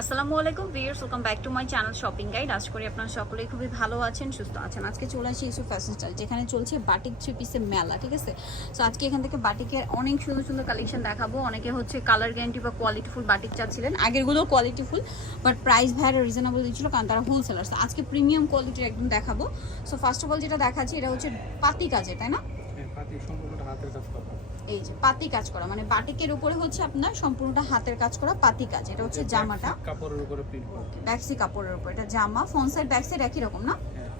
আসসালামু আলাইকুম viewers welcome back to my channel shopping guide আজ করি আপনারা সকলেই খুবই ভালো আছেন সুস্থ আছেন। আজকে চলে আসি ইসু ফ্যাশন স্টাইল যেখানে চলছে বাটিক থ্রি পিসের মেলা ঠিক আছে? সো আজকে এখান থেকে বাটিকের অনেক সুন্দর সুন্দর কালেকশন দেখাবো। অনেকে হচ্ছে কালার গ্যারান্টি বা কোয়ালিটিফুল বাটিক চাচ্ছিলেন আগেরগুলো qualityful but price very reasonable দিচ্ছিল কারণ তারা হোলসেলার আজকে প্রিমিয়াম কোয়ালিটির একদম দেখাবো। সো ফার্স্ট অফ অল যেটা দেখাচ্ছি এটা হচ্ছে পাতি কাজে তাই না? হ্যাঁ, এই যে পাতি কাজ করা মানে বাটিকের উপরে হচ্ছে আপনার সম্পূর্ণটা হাতের কাজ করা পাতি কাজ এটা হচ্ছে জামাটা। কাপড়ের উপরে প্রিন্ট ব্যাক্সি কাপড়ের উপর এটা জামা ফ্রন্ট সাইড ব্যাক সাইড একই রকম না? হ্যাঁ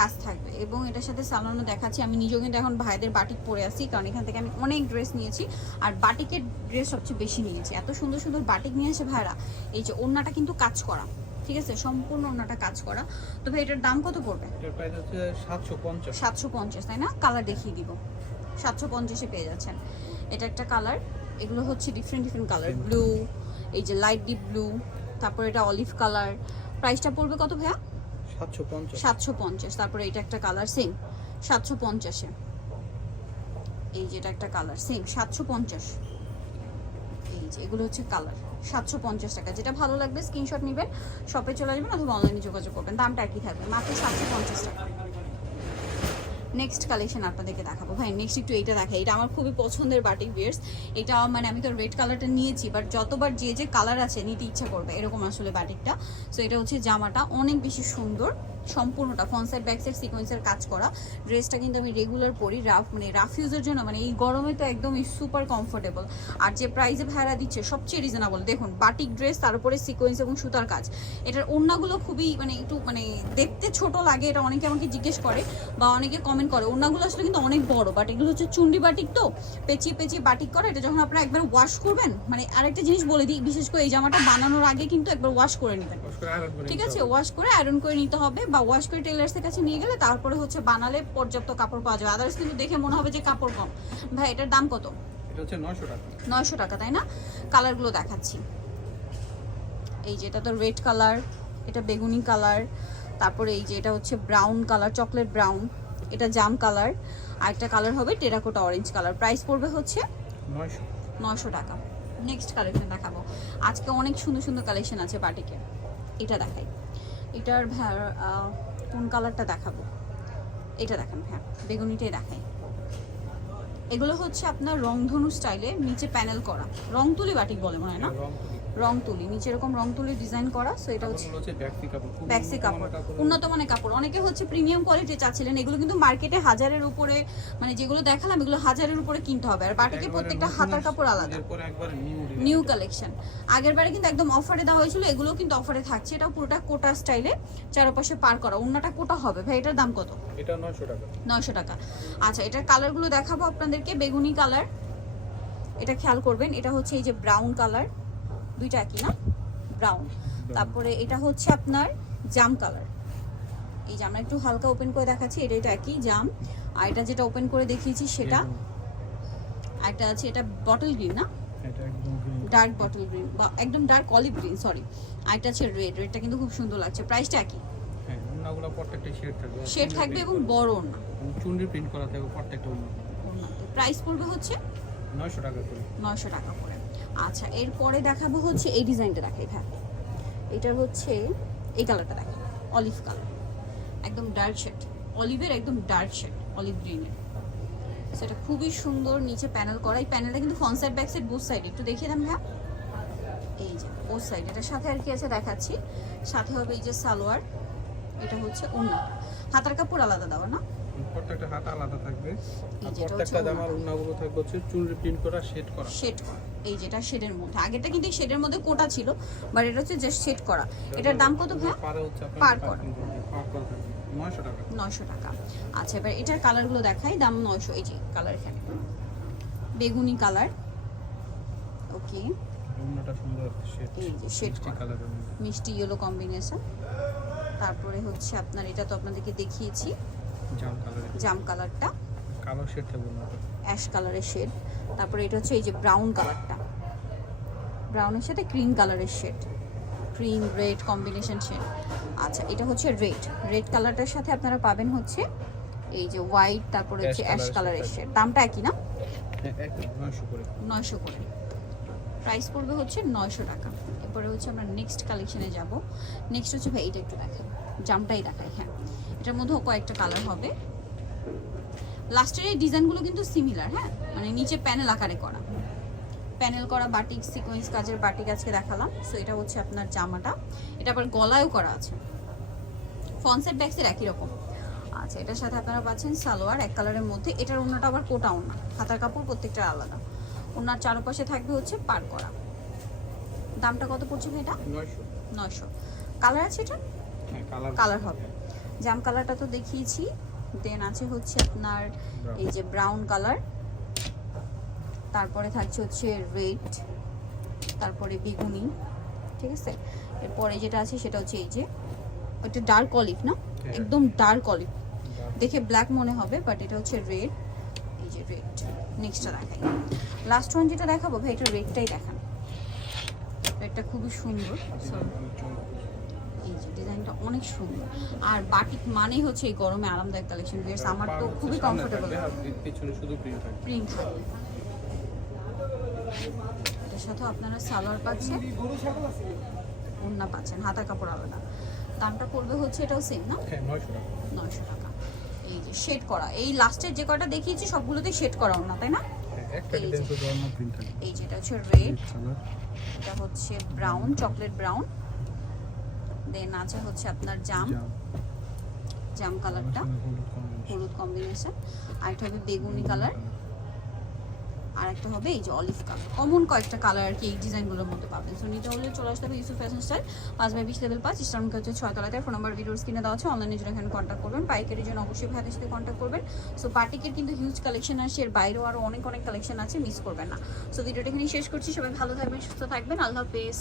কাজ থাকবে। এবং এটার সাথে সালানো দেখাচ্ছি আমি নিজেও কিন্তু এখন ভাইদের বাটিক পরে আসি কারণ এখান থেকে আমি অনেক ড্রেস নিয়েছি আর বাটিকের ড্রেস সবচেয়ে বেশি নিয়েছি। এত সুন্দর সুন্দর বাটিক নিয়ে আসে ভাইরা এই যে ওড়নাটা কিন্তু কাজ করা ঠিক আছে? সম্পূর্ণ ওড়নাটা কাজ করা। তো ভাই এটার দাম কত পড়বে? সাতশো পঞ্চাশ। তাই না? কালার দেখিয়ে দিব। সাতশো পঞ্চাশে পেয়ে যাচ্ছেন। এটা একটা কালার এগুলো হচ্ছে ডিফারেন্ট ডিফারেন্ট কালার ব্লু এই যে লাইট ডিপ ব্লু তারপর এটা অলিভ কালার প্রাইসটা পড়বে কত ভাইয়া? সাতশো পঞ্চাশ। তারপরে এটা একটা কালার সেম সাতশো পঞ্চাশে। এই যে এটা একটা কালার সেম সাতশো পঞ্চাশ। এই যে এগুলো হচ্ছে কালার সাতশো পঞ্চাশ টাকা। যেটা ভালো লাগবে স্ক্রিনশট নেবেন শপে চলে আসবেন অথবা অনলাইনে যোগাযোগ করবেন। দামটা একই থাকবে মাত্র সাতশো পঞ্চাশ টাকা। নেক্সট কালেকশন আপনাদেরকে দেখাবো। ভাই নেক্সট একটু এইটা দেখাই। এটা আমার খুবই পছন্দের বাটিক বিয়ার্স এটা মানে আমি তো রেড কালারটা নিয়েছি বাট যতবার যে যে কালার আছে, নিতে ইচ্ছা করবে, এরকম আসলে বাটিকটা সো এটা হচ্ছে জামাটা। অনেক বেশি সুন্দর। সম্পূর্ণটা ফ্রন্ট সাইড ব্যাক সাইড সিকোয়েন্সের কাজ করা। ড্রেসটা কিন্তু আমি রেগুলার পরি রাফ মানে রাফ ইউজের জন্য মানে এই গরমে তো একদমই সুপার কমফোর্টেবল আর যে প্রাইসে ভাড়া দিচ্ছে সবচেয়ে রিজনেবল দেখুন বাটিক ড্রেস তার উপরে সিকোয়েন্স এবং সুতার কাজ। এটার ওড়নাগুলো খুবই মানে একটু মানে দেখতে ছোট লাগে এটা অনেকে আমাকে জিজ্ঞেস করে বা অনেকে কমেন্ট করে। ওড়নাগুলো আসলে কিন্তু অনেক বড় বাট এগুলো হচ্ছে চুন্ডি বাটিক তো। পেঁচিয়ে পেঁচিয়ে বাটিক করে এটা যখন আপনারা একবার ওয়াশ করবেন মানে আরেকটা জিনিস বলে দিই বিশেষ করে এই জামাটা বানানোর আগে কিন্তু একবার ওয়াশ করে নেবেন। ঠিক আছে? ওয়াশ করে আয়রন করে নিতে হবে বা ওয়াশ করে টেলার্সের কাছে নিয়ে গেলে তারপরে হচ্ছে বানালে পর্যাপ্ত কাপড় পাওয়া যাবে। আদার্স কিন্তু দেখে মনে হবে যে কাপড় কম। ভাই এটার দাম কত? এটা হচ্ছে নয়শো টাকা। নয়শো টাকা তাই না? কালারগুলো দেখাচ্ছি। এই যে এটা তো রেড কালার এটা বেগুনি কালার তারপরে এই যে এটা হচ্ছে ব্রাউন কালার চকলেট ব্রাউন এটা জাম কালার আর একটা কালার হবে টেরাকোটা অরেঞ্জ কালার প্রাইস পড়বে হচ্ছে নয়শো। নয়শো টাকা। নেক্সট কালেকশন দেখাবো। আজকে অনেক সুন্দর সুন্দর কালেকশন আছে বাটিকে এটা দেখাই। এটার কোন কালারটা দেখাবো? এটা দেখেন হ্যাঁ বেগুনিটাই দেখাই। এগুলো হচ্ছে আপনার রংধনু স্টাইলে নিচে প্যানেল করা। রং তুলি বাটিক বলে মনে হয় না? রং তুলি। নিচে এরকম রং তুলি ডিজাইন করা সো এটা হচ্ছে ব্যাক্সি কাপড় উন্নত কাপড় মানের কাপড়। অনেকে হচ্ছে প্রিমিয়াম কোয়ালিটি চাচ্ছিলেন এগুলো কিন্তু মার্কেটে হাজারের উপরে মানে যেগুলো দেখালাম এগুলো হাজারের উপরে কিনতে হবে। আর বাটিকে প্রত্যেকটা হাতার কাপড় আলাদা। এরপরে একবারে নিউ নিউ কালেকশন আগের বারে কিন্তু একদম অফারে দেওয়া হয়েছিল এগুলো কিন্তু অফারে থাকছে। এটা পুরোটা কোটা স্টাইলে চারপাশে পার করা। অন্যটা কোটা হবে। ভাই এটার দাম কত? এটা নয়শো টাকা। নয়শো টাকা। আচ্ছা এটার কালারগুলো দেখাবো আপনাদেরকে। বেগুনি কালার এটা খেয়াল করবেন এটা হচ্ছে এই যে ব্রাউন কালার দুইটা একই না? ব্রাউন তারপরে এটা হচ্ছে আপনার জাম কালার এই যে আমরা একটু হালকা ওপেন করে দেখাচ্ছি এটা এটা একই জাম। আর এটা যেটা ওপেন করে দেখিয়েছি সেটা আর একটা আছে এটা বটল গ্রিন না? এটা ডার্ক বটল গ্রিন বা একদম ডার্ক অলিভ গ্রিন সরি আরেকটা আছে রেড রেডটা কিন্তু খুব সুন্দর লাগছে। প্রাইসটা একই। হ্যাঁ শেড থাকবে। আর চুনরি থাকবে এবং বড় না। চুনরি প্রিন্ট করা থাকবে প্রত্যেকটা প্রাইস পড়বে হচ্ছে? নয়শো টাকা করে। নয়শো টাকা করে আচ্ছা এরপরে দেখাবো হচ্ছে এই ডিজাইনটা দেখাই হ্যাঁ এটার হচ্ছে এই কালারটা দেখাই অলিভ কালার একদম ডার্ক শেড অলিভের একদম ডার্ক শেড অলিভ গ্রিনের সেটা খুবই সুন্দর নিচে প্যানেল করা। এই প্যানেলটা কিন্তু front side back side both side একটু দেখিয়ে দেন হ্যাঁ এই যে বোথ সাইড এটার সাথে আর কি আছে দেখাচ্ছি? সাথে হবে এই যে সালোয়ার। এটা হচ্ছে অন্য হাতার কাপড় আলাদা দেওয়া, না? প্রত্যেকটা হাত আলাদা থাকবে। আর প্রত্যেকটা জামার থাকবে হচ্ছে প্রিন্ট করা শেড করা। শেড করা। এই যেটা শেডের মধ্যে। আগেরটা কিন্তু শেডের মধ্যে কোটা ছিল বাট এটা হচ্ছে জাস্ট শেড করা। এটার দাম কত ভাই পারে হচ্ছে পার করা। নয়শো টাকা। আচ্ছা এবার এটার কালারগুলো দেখাই। দাম নয়শো। এই যে কালার এখানে। বেগুনি কালার ওকে মিষ্টি করা। মিষ্টি ইয়েলো কম্বিনেশন তারপরে হচ্ছে আপনার এটা তো আপনাদেরকে দেখিয়েছি। জাম কালারটা। কালো শেড থাকবে অ্যাশ কালারের শেড। তারপরে এটা হচ্ছে এই যে ব্রাউন কালারটা। ব্রাউনের সাথে ক্রিম কালারের shade. Cream red combination shade. আচ্ছা এটা হচ্ছে রেড। রেড কালারটার সাথে আপনারা পাবেন হচ্ছে এই যে হোয়াইট তারপরে হচ্ছে অ্যাশ কালারের শেড দামটা একই না? হ্যাঁ নয়শো করে। নয়শো করে। প্রাইস পড়বে হচ্ছে নয়শো টাকা। এরপরে হচ্ছে আমরা নেক্সট কালেকশনে যাব। নেক্সট হচ্ছে, ভাই, এইটা একটু দেখাই। জামটাই দেখাই হ্যাঁ। এটার মধ্যেও কয়েকটা কালার হবে। লাস্টের এই ডিজাইনগুলো কিন্তু সিমিলার হ্যাঁ? মানে নিচে প্যানেল আকারে করা। প্যানেল করা বাটিক সিকোয়েন্স কাজের বাটিক আজকে দেখালাম। সো এটা হচ্ছে আপনার জামাটা। এটা আবার গলায়ও করা আছে। ফনসেট ব্যাগসের একই রকম। আচ্ছা এটার সাথে আপনারা পাচ্ছেন সালোয়ার এক কালারের মধ্যে। এটার ওনাটা আবার কোটা ওনা হাতার কাপড় প্রত্যেকটা আলাদা। ওনার চারপাশে থাকবে হচ্ছে পার করা। দামটা কত পড়ছে এটা? নয়শো। কালার আছে এটা? হ্যাঁ কালার কালার হবে। জাম কালারটা তো দেখিয়েছি। দেন আছে হচ্ছে আপনার এই যে ব্রাউন কালার তারপরে থাকছে হচ্ছে রেড তারপরে বেগুনি। ঠিক আছে? এরপরে যেটা আছে সেটা হচ্ছে এই যে একটা ডার্ক অলিভ না? হ্যাঁ। একদম ডার্ক অলিভ দেখে ব্ল্যাক মনে হবে বাট এটা হচ্ছে রেড এই যে রেড নেক্সটটা দেখাই। লাস্ট ওয়ান যেটা দেখাবো ভাই এটা রেডটাই দেখান। রেডটা খুবই সুন্দর এই যে ডিজাইনটা অনেক সুন্দর। আর বাটিক মানেই হচ্ছে এই গরমে আরামদায়ক কালেকশন বিয়ার্স আমার তো খুবই কমফোর্টেবল পিছনে শুধু প্রিয় থাকবে। প্রিন্ট থাকবে। এটার সাথে আপনারা সালোয়ার পাচ্ছেন ওন্না পাচ্ছেন হাতা কাপড় আলাদা। দামটা পড়বে হচ্ছে এটাও সেম না? হ্যাঁ নয়শো টাকা। এই যে শেড করা এই লাস্টের যে কটা দেখিয়েছি সবগুলোতে শেড করা ওন্না তাই না? হ্যাঁ এই যেটা হচ্ছে রেড এটা হচ্ছে ব্রাউন চকলেট ব্রাউন দেন আছে হচ্ছে আপনার জাম জাম কালারটা হলুদ কম্বিনেশন আর একটা হবে বেগুনি কালার আর একটা হবে এই যে অলিভ কালার কমন কয়েকটা কালার আর কি এই ডিজাইনগুলোর মধ্যে পাবেন। সো নিতে হলে চলে আসতে হবে ইউসুফ ফ্যাশন স্টাইল পাঁচ বাই বিশ লেভেল পাঁচ। ইস্টার্ন হচ্ছে ছয় তলাতে ফোন নাম্বার ভিডিওর কিনে দেওয়া আছে। অনলাইনে জন্য এখানে কন্ট্যাক্ট করবেন। পাইকারের জন্য অবশ্যই ভাইদের সাথে কন্ট্যাক্ট করবেন। সো পার্টিকের কিন্তু হিউজ কালেকশন আছে এর বাইরেও আরও অনেক অনেক কালেকশন আছে। মিস করবেন না। সো ভিডিওটা এখানেই শেষ করছি। সবাই ভালো থাকবেন, সুস্থ থাকবেন। আল্লাহ হাফেজ।